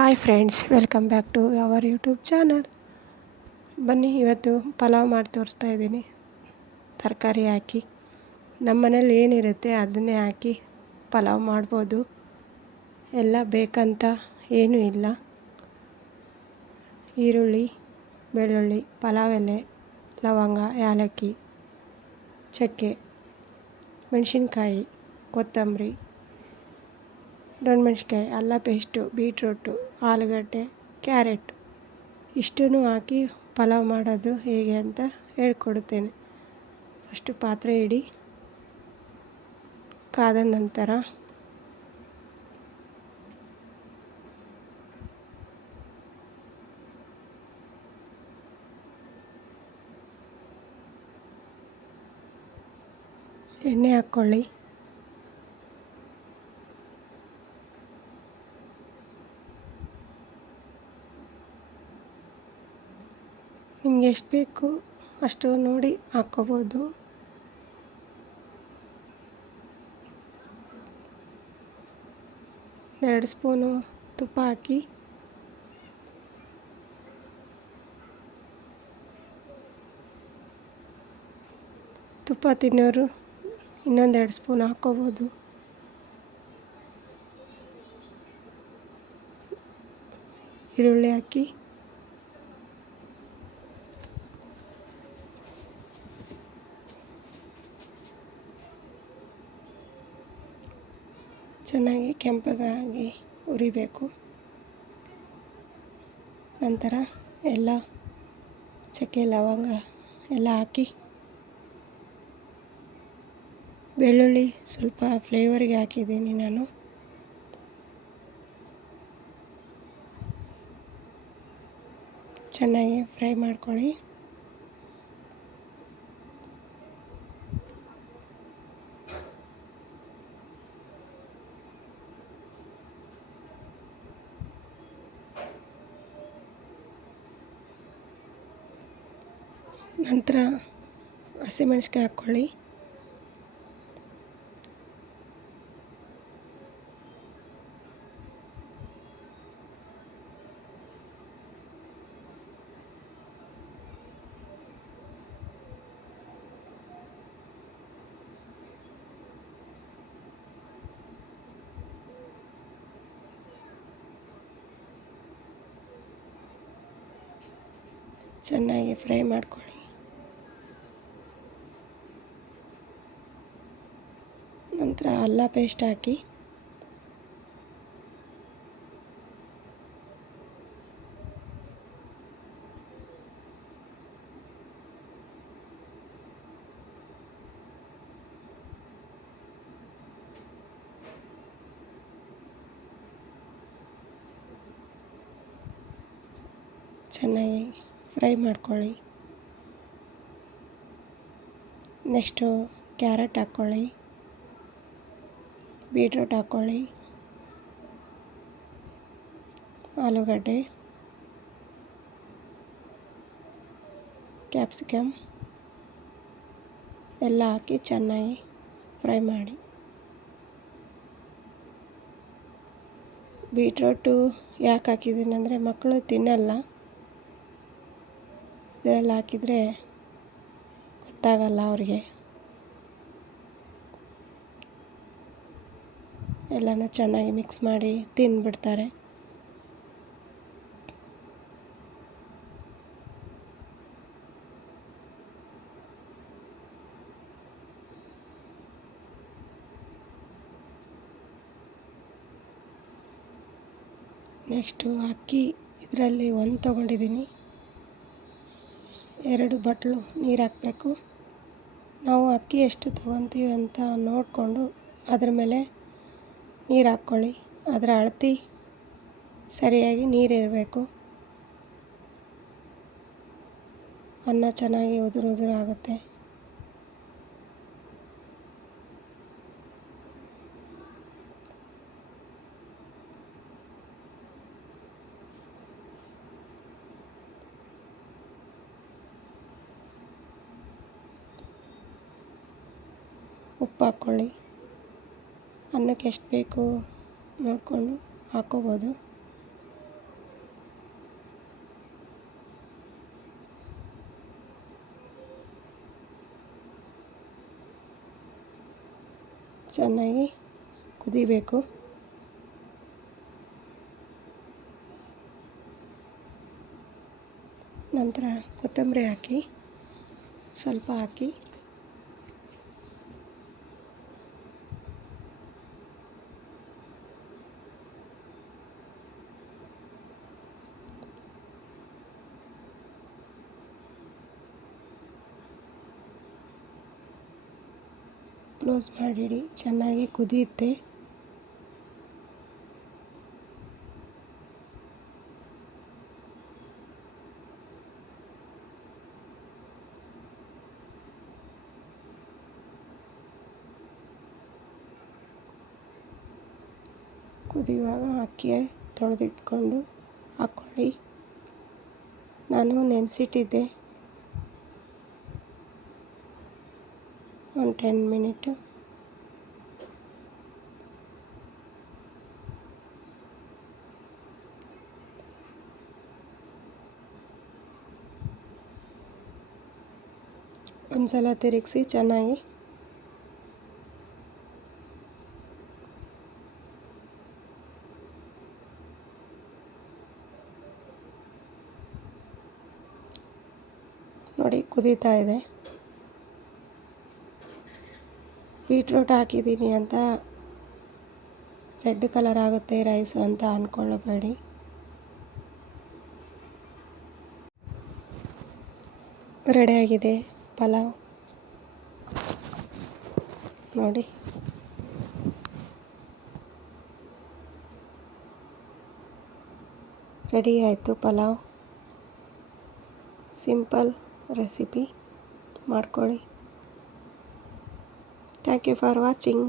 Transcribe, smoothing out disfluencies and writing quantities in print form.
Hi friends, welcome back to our YouTube channel. ಬನ್ನಿ, ಇವತ್ತು ಪಲಾವ್ ಮಾಡಿ ತೋರಿಸ್ತಾ ಇದ್ದೀನಿ. ತರಕಾರಿ ಹಾಕಿ ನಮ್ಮ ಮನೇಲಿ ಏನಿರುತ್ತೆ ಅದನ್ನೇ ಹಾಕಿ ಪಲಾವ್ ಮಾಡ್ಬೋದು. ಎಲ್ಲ ಬೇಕಂತ ಏನೂ ಇಲ್ಲ. ಈರುಳ್ಳಿ, ಬೆಳ್ಳುಳ್ಳಿ, ಪಲಾವ್ ಎಲೆ, ಲವಂಗ, ಏಲಕ್ಕಿ, ಚಕ್ಕೆ, ಮೆಣಸಿನ್ಕಾಯಿ, ಕೊತ್ತಂಬರಿ, ದೊಣ್ಣಮೆಣ್ಸಿನ್ಕಾಯಿ, ಅಲ್ಲ ಪೇಸ್ಟು, ಬೀಟ್ರೂಟು, ಆಲೂಗಡ್ಡೆ, ಕ್ಯಾರೆಟ್ ಇಷ್ಟೂ ಹಾಕಿ ಪಲಾವ್ ಮಾಡೋದು ಹೇಗೆ ಅಂತ ಹೇಳ್ಕೊಡುತ್ತೇನೆ. ಫಸ್ಟು ಪಾತ್ರೆ ಇಡಿ. ಕಾದ ನಂತರ ಎಣ್ಣೆ ಹಾಕ್ಕೊಳ್ಳಿ. ನಿಮ್ಗೆ ಎಷ್ಟು ಬೇಕು ಅಷ್ಟು ನೋಡಿ ಹಾಕ್ಕೋಬೋದು. ಎರಡು ಸ್ಪೂನು ತುಪ್ಪ ಹಾಕಿ ತುಪ್ಪ ತಿನ್ನೋರು ಇನ್ನೊಂದೆರಡು ಸ್ಪೂನ್ ಹಾಕ್ಕೋಬೋದು. ಈರುಳ್ಳಿ ಹಾಕಿ ಚೆನ್ನಾಗಿ ಕೆಂಪಗಾಗಿ ಹುರಿಬೇಕು. ನಂತರ ಎಲ್ಲ ಚಕ್ಕೆ ಲವಂಗ ಎಲ್ಲ ಹಾಕಿ, ಬೆಳ್ಳುಳ್ಳಿ ಸ್ವಲ್ಪ ಫ್ಲೇವರಿಗೆ ಹಾಕಿದ್ದೀನಿ ನಾನು. ಚೆನ್ನಾಗಿ ಫ್ರೈ ಮಾಡ್ಕೊಳ್ಳಿ. ನಂತರ ಹಸಿಮೆಣಸಿನ್ಕಾಯಿ ಹಾಕ್ಕೊಳ್ಳಿ. ಚೆನ್ನಾಗಿ ಫ್ರೈ ಮಾಡ್ಕೊಳ್ಳಿ. ನಂತರ ಅಲ್ಲ ಪೇಸ್ಟ್ ಹಾಕಿ ಚೆನ್ನಾಗಿ ಫ್ರೈ ಮಾಡ್ಕೊಳ್ಳಿ. ನೆಕ್ಸ್ಟು ಕ್ಯಾರೆಟ್ ಹಾಕ್ಕೊಳ್ಳಿ, ಬೀಟ್ರೂಟ್ ಹಾಕ್ಕೊಳ್ಳಿ, ಆಲೂಗಡ್ಡೆ, ಕ್ಯಾಪ್ಸಿಕಮ್ ಎಲ್ಲ ಹಾಕಿ ಚೆನ್ನಾಗಿ ಫ್ರೈ ಮಾಡಿ. ಬೀಟ್ರೂಟು ಯಾಕೆ ಹಾಕಿದ್ದೀನಿ ಅಂದರೆ ಮಕ್ಕಳು ತಿನ್ನಲ್ಲ. ಇದರಲ್ಲಿ ಹಾಕಿದರೆ ಗೊತ್ತಾಗಲ್ಲ ಅವ್ರಿಗೆ. ಎಲ್ಲನೂ ಚೆನ್ನಾಗಿ ಮಿಕ್ಸ್ ಮಾಡಿ ತಿಂದುಬಿಡ್ತಾರೆ. ನೆಕ್ಸ್ಟು ಅಕ್ಕಿ ಇದರಲ್ಲಿ ಒಂದು ತೊಗೊಂಡಿದ್ದೀನಿ. 2 ಬಟ್ಲು ನೀರು ಹಾಕಬೇಕು. ನಾವು ಅಕ್ಕಿ ಎಷ್ಟು ತೊಗೊತೀವಿ ಅಂತ ನೋಡಿಕೊಂಡು ಅದ್ರ ಮೇಲೆ ನೀರು ಹಾಕ್ಕೊಳ್ಳಿ. ಅದರ ಅಳತೆ ಸರಿಯಾಗಿ ನೀರಿರಬೇಕು. ಅನ್ನ ಚೆನ್ನಾಗಿ ಉದುರು ಆಗುತ್ತೆ. ಉಪ್ಪು ಹಾಕ್ಕೊಳ್ಳಿ. ಅನ್ನಕ್ಕೆ ಎಷ್ಟು ಬೇಕು ನೋಡಿಕೊಂಡು ಹಾಕ್ಕೋಬೋದು. ಚೆನ್ನಾಗಿ ಕುದಿಬೇಕು. ನಂತರ ಕೊತ್ತಂಬರಿ ಹಾಕಿ ಸ್ವಲ್ಪ ಹಾಕಿ ಕ್ಲೋಸ್ ಮಾಡಿಡಿ. ಚೆನ್ನಾಗಿ ಕುದಿಯುತ್ತೆ. ಕುದಿಯುವಾಗ ಅಕ್ಕಿ ತೊಳೆದಿಟ್ಕೊಂಡು ಹಾಕ್ಕೊಳ್ಳಿ. ನಾನು ನೆನೆಸಿಟ್ಟಿದ್ದೆ ಒಂದು 10 ಮಿನಿಟು. ಒಂದ್ಸಲ ತಿರುಗಿಸಿ ಚೆನ್ನಾಗಿ ನೋಡಿ ಕುದೀತಾ ಇದೆ. ಬೀಟ್ರೂಟ್ ಹಾಕಿದ್ದೀನಿ ಅಂತ ರೆಡ್ ಕಲರ್ ಆಗುತ್ತೆ ರೈಸ್ ಅಂತ ಅಂದ್ಕೊಳ್ಳಬೇಡಿ. ರೆಡಿಯಾಗಿದೆ ಪಲಾವ್ ನೋಡಿ. ರೆಡಿ ಆಯಿತು ಪಲಾವ್. ಸಿಂಪಲ್ ರೆಸಿಪಿ ಮಾಡ್ಕೊಳ್ಳಿ. Thank you for watching.